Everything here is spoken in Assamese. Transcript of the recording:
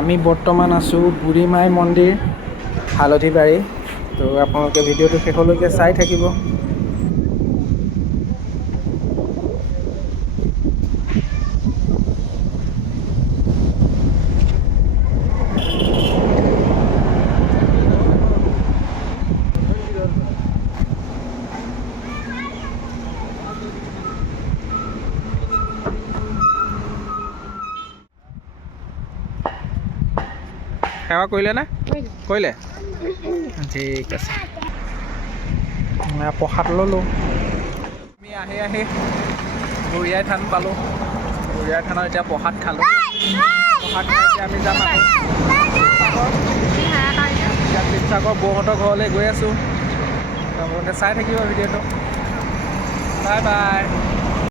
আমি বৰ্তমান আছোঁ বুঢ়ীমাই মন্দিৰ হালধিবাৰী। তো আপোনালোকে ভিডিঅ'টো শেষলৈকে চাই থাকিব। সেৱা কৰিলে নে? কৰিলে? ঠিক আছে। প্ৰসাদ ল'লোঁ। আমি আহি বুঢ়ীআই থান পালোঁ। বুঢ়ীআই থানত এতিয়া প্ৰসাদ খালোঁ। প্ৰসাদ খাই এতিয়া আমি যাম আকৌ এতিয়া শিৱসাগৰ বৌহঁতৰ ঘৰলৈ গৈ আছোঁ। আপোনালোকে চাই থাকিব ভিডিঅ'টো। Bye bye.